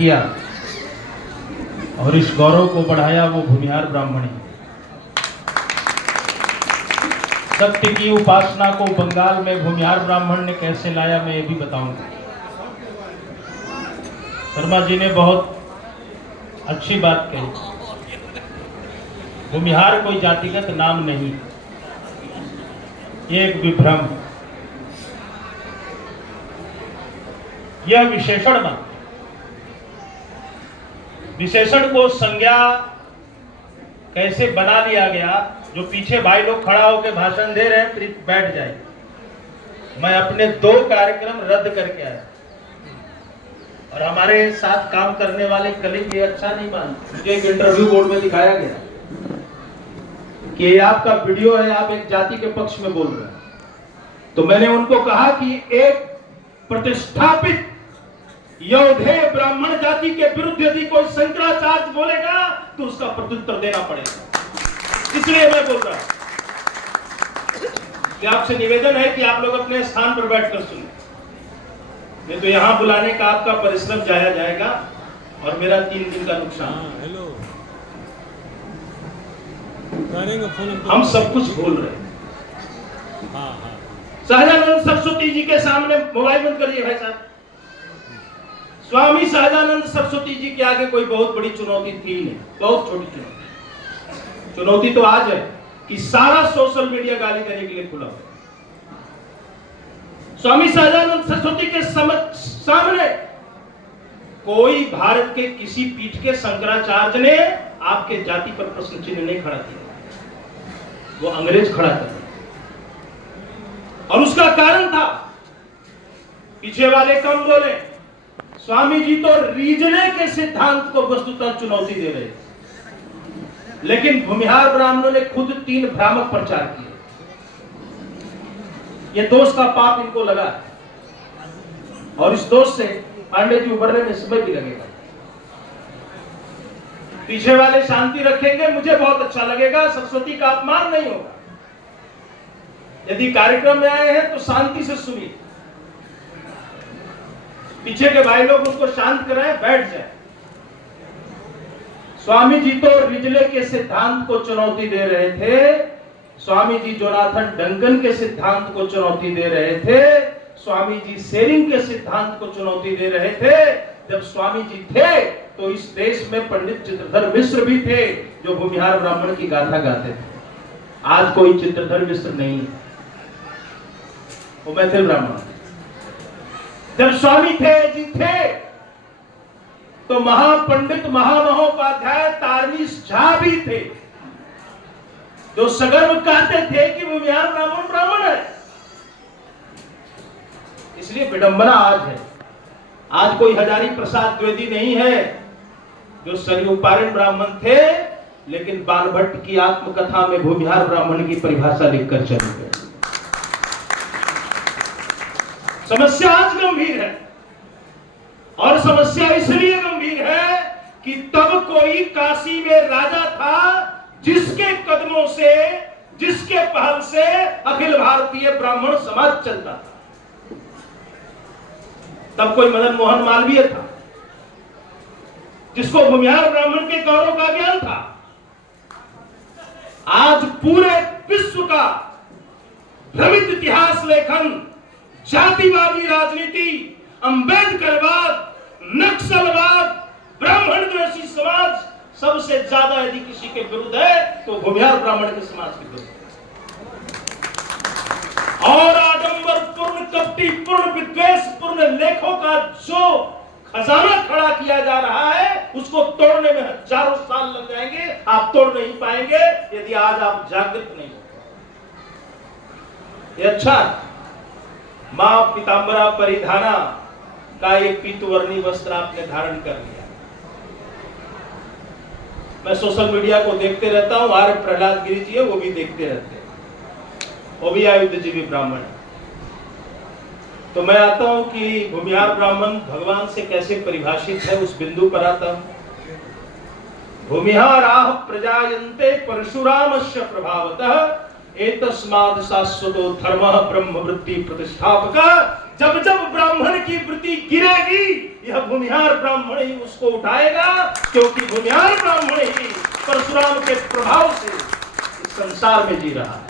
किया और इस गौरव को बढ़ाया वो भूमिहार ब्राह्मण है। सत्य की उपासना को बंगाल में भूमिहार ब्राह्मण ने कैसे लाया, मैं ये भी बताऊंगा। शर्मा जी ने बहुत अच्छी बात कही। भूमिहार कोई जातिगत नाम नहीं, ये एक विभ्रम, यह विशेषण मात्र। विशेषण को संज्ञा कैसे बना लिया गया, जो पीछे भाई लोग खड़ा होकर भाषण दे रहे हैं प्लीज बैठ जाए। मैं अपने 2 कार्यक्रम रद्द करके आया और हमारे साथ काम करने वाले कलीग ये अच्छा नहीं मानते। मुझे एक इंटरव्यू बोर्ड में दिखाया गया कि ये आपका वीडियो है, आप एक जाति के पक्ष में बोल रहे हैं। तो मैंने उनको कहा कि एक प्रतिष्ठापित यौधेय ब्राह्मण जाति के विरुद्ध यदि कोई शंकराचार्य बोलेगा तो उसका प्रत्युत्तर देना पड़ेगा। इसलिए मैं बोल रहा हूं कि आपसे निवेदन है कि आप लोग अपने स्थान पर बैठकर सुने, नहीं तो यहां बुलाने का आपका परिश्रम जाया जाएगा और मेरा 3 दिन का नुकसान। हेलो, हम सब कुछ भूल रहे हैं। सहजानंद सरस्वती जी के सामने मोबाइल बंद करिए भाई साहब। स्वामी सहजानंद सरस्वती जी के आगे कोई बहुत बड़ी चुनौती थी नहीं, बहुत छोटी चुनौती तो आज है कि सारा सोशल मीडिया गाली देने के लिए खुला है। स्वामी सहजानंद सरस्वती के सामने कोई भारत के किसी पीठ के शंकराचार्य ने आपके जाति पर प्रश्न चिन्ह नहीं खड़ा किया, वो अंग्रेज खड़ा कर। और उसका कारण था, पीछे वाले कम बोले, स्वामी जी तो रीजने के सिद्धांत को वस्तुतः चुनौती दे रहे थे, लेकिन भूमिहार ब्राह्मणों ने खुद 3 भ्रामक प्रचार किए। ये दोष का पाप इनको लगा और इस दोष से पांडे जी उभरने में समय भी लगेगा। पीछे वाले शांति रखेंगे, मुझे बहुत अच्छा लगेगा, सरस्वती का अपमान नहीं होगा। यदि कार्यक्रम में आए हैं तो शांति से सुनिए, पीछे के भाई लोग उनको शांत कराएं, बैठ जाए। स्वामी जी तो रिजले के सिद्धांत को चुनौती दे रहे थे, स्वामी जी जोनाथन डंकन के सिद्धांत को चुनौती दे रहे थे, स्वामी जी सेरिंग के सिद्धांत को चुनौती दे रहे थे। जब स्वामी जी थे तो इस देश में पंडित चित्रधर मिश्र भी थे जो भूमिहार ब्राह्मण की गाथा गाते थे। आज कोई चित्रधर मिश्र नहीं है, वो मैथिल ब्राह्मण। जब स्वामी थे जी थे तो महापंडित महामहोपाध्याय तारनीश झा भी थे, जो सगर्व कहते थे कि भूमिहार ब्राह्मण ब्राह्मण है। इसलिए विडंबना आज है। आज कोई हजारी प्रसाद द्विवेदी नहीं है जो सरयुपारण ब्राह्मण थे, लेकिन बाणभट्ट की आत्मकथा में भूमिहार ब्राह्मण की परिभाषा लिखकर चले गए। समस्या आज गंभीर है और समस्या इसलिए गंभीर है कि तब कोई काशी में राजा था जिसके कदमों से, जिसके पहल से अखिल भारतीय ब्राह्मण समाज चलता था। तब कोई मदन मोहन मालवीय था जिसको भूमिहार ब्राह्मण के गौरव का ज्ञान था। आज पूरे विश्व का भ्रमित इतिहास लेखन, जातिवादी राजनीति, अंबेडकरवाद, नक्सलवाद, ब्राह्मण द्वेषी समाज सबसे ज्यादा यदि किसी के विरुद्ध है तो भूमिहार ब्राह्मण के समाज के विरुद्ध। और आडंबर पूर्ण, कपटी पूर्ण, विद्वेष पूर्ण लेखों का जो खजाना खड़ा किया जा रहा है उसको तोड़ने में हजारों साल लग जाएंगे। आप तोड़ नहीं पाएंगे यदि आज आप जागृत नहीं हो। ये अच्छा, मां पीतांबरा परिधाना का एक पीतवर्णी वस्त्र आपने धारण कर लिया। मैं सोशल मीडिया को देखते रहता हूं, आर्य प्रहलाद गिरी जी है वो भी देखते रहते हैं, वो भी आयुधजीवी ब्राह्मण। तो मैं आता हूं कि भूमिहार ब्राह्मण भगवान से कैसे परिभाषित है, उस बिंदु पर आता हूं। भूमिहाराः प्रजायन्ते परशुरामस्य प्रभावतः एतस्माद् शाश्वतो धर्मः ब्रह्मवृत्ति प्रतिष्ठापकः। जब जब ब्राह्मण की वृत्ति गिरेगी यह भूमिहार ब्राह्मण ही उसको उठाएगा, क्योंकि भूमिहार ब्राह्मण ही परशुराम के प्रभाव से इस संसार में जी रहा है।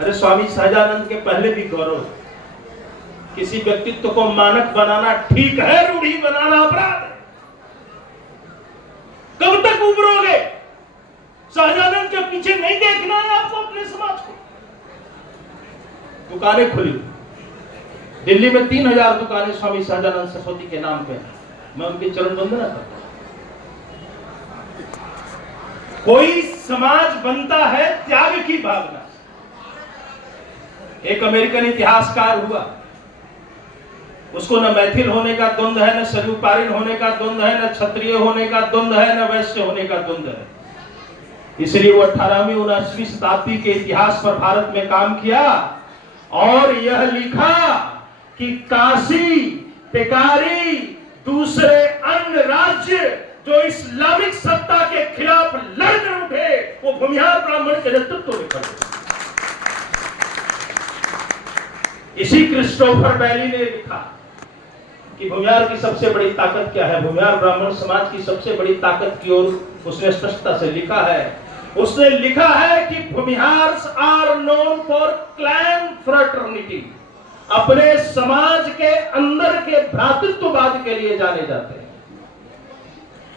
अरे स्वामी सहजानंद के पहले भी गौरव, किसी व्यक्तित्व को मानक बनाना ठीक है, रूढ़ी बनाना अपराध है। कब तक उभरोगे? सहजानंद के पीछे नहीं देखना है आपको अपने समाज को। दुकानें खुली दिल्ली में 3000 दुकानें स्वामी सहजानंद सरस्वती के नाम पे, मैं उनकी चरण वंदना करता हूं। कोई समाज बनता है त्याग की भावना। एक अमेरिकन इतिहासकार हुआ, उसको न मैथिल होने का द्वंद्व है, न सरयुपारिन होने का द्वंद्व है, न क्षत्रिय होने का द्वंद्व है, न वैश्य होने का द्वंद्व है। इसलिए वो 18वीं 19वीं शताब्दी के इतिहास पर भारत में काम किया और यह लिखा कि काशी, टेकारी, दूसरे अन्य राज्य जो इस्लामिक सत्ता के खिलाफ लड़कर उठे, वो भूमिहार ब्राह्मण के नेतृत्व में खड़े। इसी क्रिस्टोफर बैली ने लिखा कि भूमिहार की सबसे बड़ी ताकत क्या है। भूमिहार ब्राह्मण समाज की सबसे बड़ी ताकत की ओर उसने स्पष्टता से लिखा है। उसने लिखा है कि Bhumihars are known for clan fraternity, अपने समाज के अंदर के भ्रातृत्ववाद के लिए जाने जाते हैं।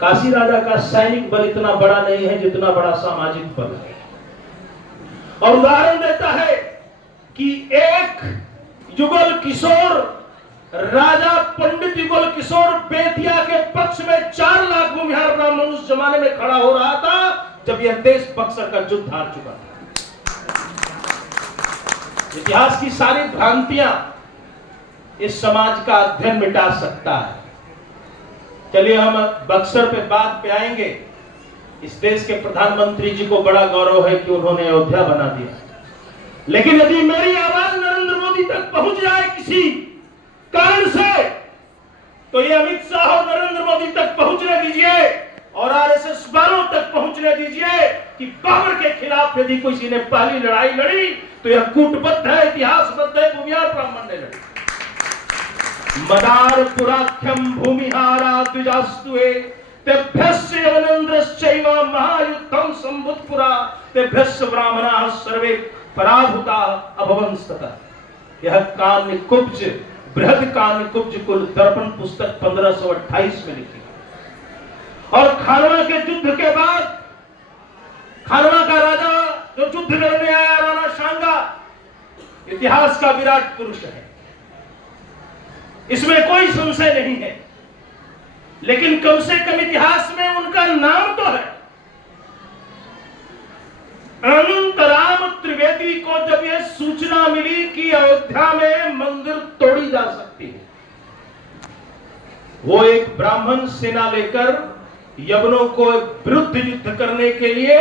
काशी राजा का सैनिक बल इतना बड़ा नहीं है जितना बड़ा सामाजिक बल है। और उदाहरण देता है कि एक युगल किशोर, राजा पंडित युगल किशोर बेतिया के पक्ष में 4 लाख भूमिहार ब्राह्मण उस जमाने में खड़ा हो रहा था जब यह देश बक्सर का युद्ध हार चुका था। इतिहास की सारी भ्रांतियां इस समाज का अध्ययन मिटा सकता है। चलिए हम बक्सर पे बात पे आएंगे। इस देश के प्रधानमंत्री जी को बड़ा गौरव है कि उन्होंने अयोध्या बना दिया, लेकिन यदि मेरी आवाज नरेंद्र मोदी तक पहुंच जाए किसी कारण से, तो ये अमित शाह और नरेंद्र मोदी तक पहुंचने दीजिए और आरएसएस वालों तक पहुंचने दीजिए कि बाबर के खिलाफ यदि किसी ने पहली लड़ाई लड़ी तो यह कूटबद्ध है, इतिहासबद्ध है, भूमिहार ब्राह्मण ने लड़ी। मदारपुराख्यम भूमिहारा द्विजास्तुए तेभ्यस्य यवनेन्द्रश्चैव महायुद्धं संभूतपुरा तेभ्यस्य ब्राह्मणाः सर्वे पराभूता अभवंस्ततः। यह कान्यकुब्ज, बृहद कान्यकुब्ज कुल दर्पण पुस्तक 1528 में लिखी। और खानवा के युद्ध के बाद खानवा का राजा जो युद्ध लड़ने आया, राणा सांगा, इतिहास का विराट पुरुष है, इसमें कोई संशय नहीं है। लेकिन कम से कम इतिहास में उनका नाम तो है। अनंतराम त्रिवेदी को जब यह सूचना मिली कि अयोध्या में मंदिर तोड़ी जा सकती है, वो एक ब्राह्मण सेना लेकर यवनों को विरुद्ध युद्ध करने के लिए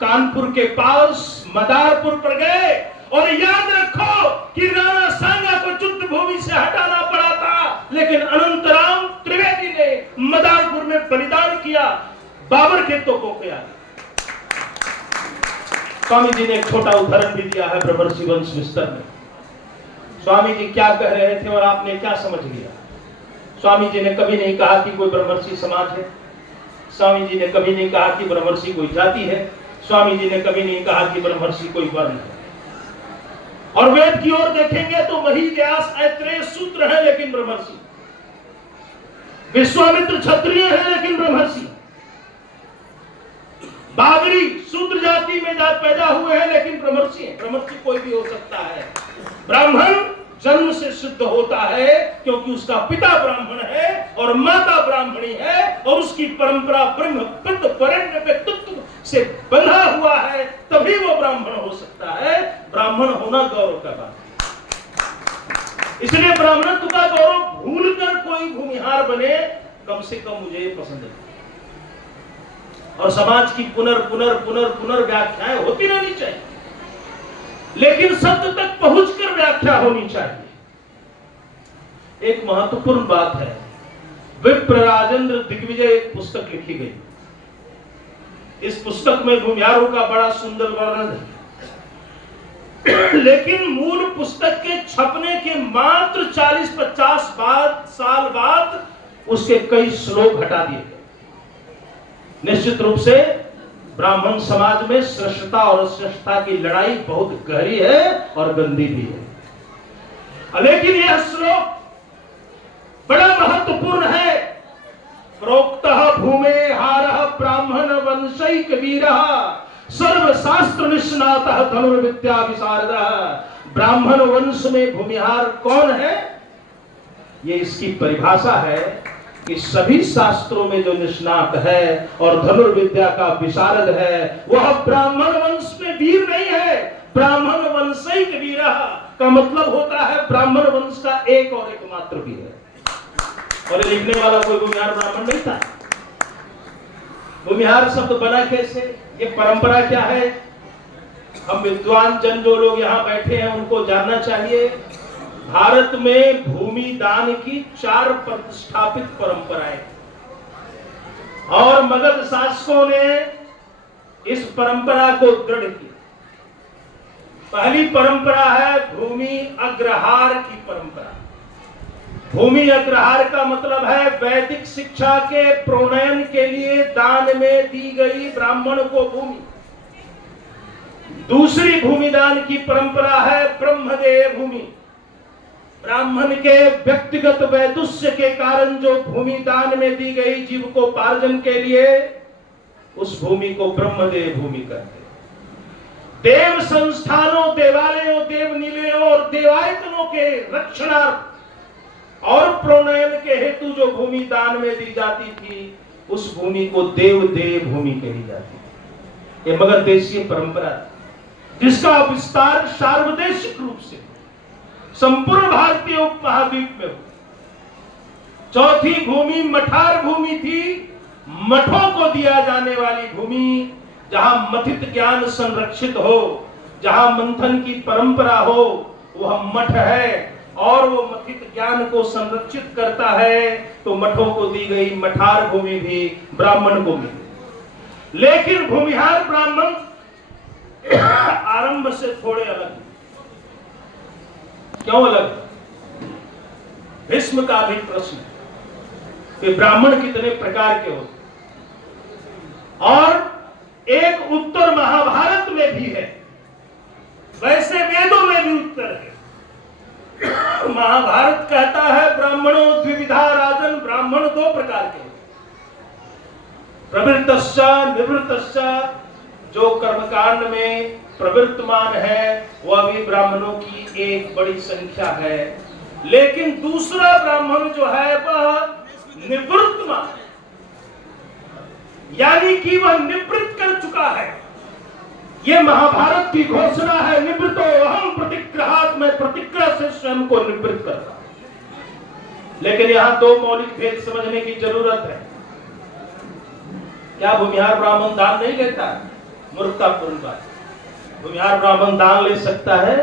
कानपुर के पास मदारपुर पर गए। और याद रखो कि राणा सांगा को युद्ध भूमि से हटाना पड़ा था, लेकिन अनंतराम त्रिवेदी ने मदारपुर में बलिदान किया बाबर के तोपों के आगे। स्वामी जी ने एक छोटा उदाहरण भी दिया है ब्रह्मर्षि वंश विस्तार में। स्वामी जी क्या कह रहे थे और आपने क्या समझ लिया? स्वामी जी ने कभी नहीं कहा कि कोई ब्रह्मर्षि समाज है। स्वामी जी ने कभी नहीं कहा कि ब्रह्मर्षि कोई जाति है। स्वामी जी ने कभी नहीं कहा कि ब्रह्मर्षि कोई वर्ण है। और वेद की ओर देखेंगे तो वही व्यास ऐत्रेय सूत्र है लेकिन ब्रह्मर्षि, विश्वामित्र क्षत्रिय है लेकिन ब्रह्मर्षि, बाबरी शूद्र जाति में पैदा हुए हैं लेकिन ब्रह्मर्षि है। ब्रह्मर्षि कोई भी हो सकता है। ब्राह्मण जन्म से सिद्ध होता है क्योंकि उसका पिता ब्राह्मण है और माता ब्राह्मणी है और उसकी परंपरा ब्रह्म व्यक्तित्व से बंधा हुआ है, तभी वो ब्राह्मण हो सकता है। ब्राह्मण होना गौरव का बात है। इसलिए ब्राह्मणत्व का गौरव भूलकर कोई भूमिहार बने, कम से कम मुझे ये पसंद है। और समाज की पुनर् व्याख्याएं होती रहनी चाहिए, लेकिन सत्य तक पहुंचकर व्याख्या होनी चाहिए। एक महत्वपूर्ण बात है, विप्र राजेंद्र दिग्विजय एक पुस्तक लिखी गई। इस पुस्तक में भूमिहारों का बड़ा सुंदर वर्णन है। लेकिन मूल पुस्तक के छपने के मात्र 40-50 साल बाद उसके कई श्लोक हटा दिए गए। निश्चित रूप से ब्राह्मण समाज में श्रेष्ठता और अश्रेष्ठता की लड़ाई बहुत गहरी है और गंदी भी है, लेकिन यह श्लोक बड़ा महत्वपूर्ण है। प्रोक्तः भूमे हारः ब्राह्मण वंशैक वीरः सर्वशास्त्र निष्णातः धनुर्विद्या विशारदः। ब्राह्मण वंश में भूमिहार कौन है? ये इसकी परिभाषा है कि सभी शास्त्रों में जो निष्णात है और धनुर्विद्या का विशारद है, वह ब्राह्मण वंश में वीर नहीं है। ब्राह्मण वंशैक वीरः का मतलब होता है ब्राह्मण वंश का एक और एकमात्र वीर है। और लिखने वाला कोई भूमिहार ब्राह्मण नहीं था। भूमिहार शब्द बना कैसे? ये परंपरा क्या है? हम विद्वान जन जो लोग यहाँ बैठे हैं उनको जानना चाहिए। भारत में भूमि दान की 4 प्रतिष्ठापित परंपराएं, और मगध शासकों ने इस परंपरा को दृढ़ किया। पहली परंपरा है भूमि अग्रहार की परंपरा। भूमि अग्रहार का मतलब है वैदिक शिक्षा के प्रोन्नयन के लिए दान में दी गई ब्राह्मण को भूमि। दूसरी भूमिदान की परंपरा है ब्रह्मदेय भूमि। ब्राह्मण के व्यक्तिगत वैदुष्य के कारण जो भूमि दान में दी गई जीविकोपार्जन के लिए, उस भूमि को ब्रह्मदेय भूमि कहते हैं। देव संस्थानों, देवालयों, देवनिलयों और देवायतनों के रक्षणार्थ और प्रोन्नयन के हेतु जो भूमि दान में दी जाती थी, उस भूमि को देवदेय भूमि कही जाती थी। ये मगध देशीय परंपरा थी, जिसका विस्तार सार्वदेशिक रूप से संपूर्ण भारतीय उपमहाद्वीप में हुआ। चौथी भूमि मठार भूमि थी। मठों को दिया जाने वाली भूमि, जहां मथित ज्ञान संरक्षित हो, जहां मंथन की परंपरा हो, वह मठ है। और वो मथित ज्ञान को संरक्षित करता है, तो मठों को दी गई मठार भूमि भी ब्राह्मण को मिली। लेकिन भूमिहार ब्राह्मण आरंभ से थोड़े अलग। क्यों अलग? भीष्म का भी प्रश्न कि ब्राह्मण कितने प्रकार के होते, और एक उत्तर महाभारत में भी है, वैसे वेदों में भी उत्तर है। महाभारत कहता है ब्राह्मणों द्विविधा राजन, ब्राह्मण 2 प्रकार के, प्रवृत्तश्च निवृत्तश्च। जो कर्मकांड में प्रवृत्तमान है वह भी ब्राह्मणों की एक बड़ी संख्या है, लेकिन दूसरा ब्राह्मण जो है वह निवृत्तमान, यानी कि वह निवृत्त कर चुका है। यह महाभारत की घोषणा है, निवृत्तो अहम प्रतिग्रहात्, मैं प्रतिग्रह से स्वयं को निवृत्त करता। लेकिन यहां 2 मौलिक भेद समझने की जरूरत है। क्या भूमिहार ब्राह्मण दान नहीं लेता? मूर्खतापूर्ण बात। भूमिहार ब्राह्मण दान ले सकता है,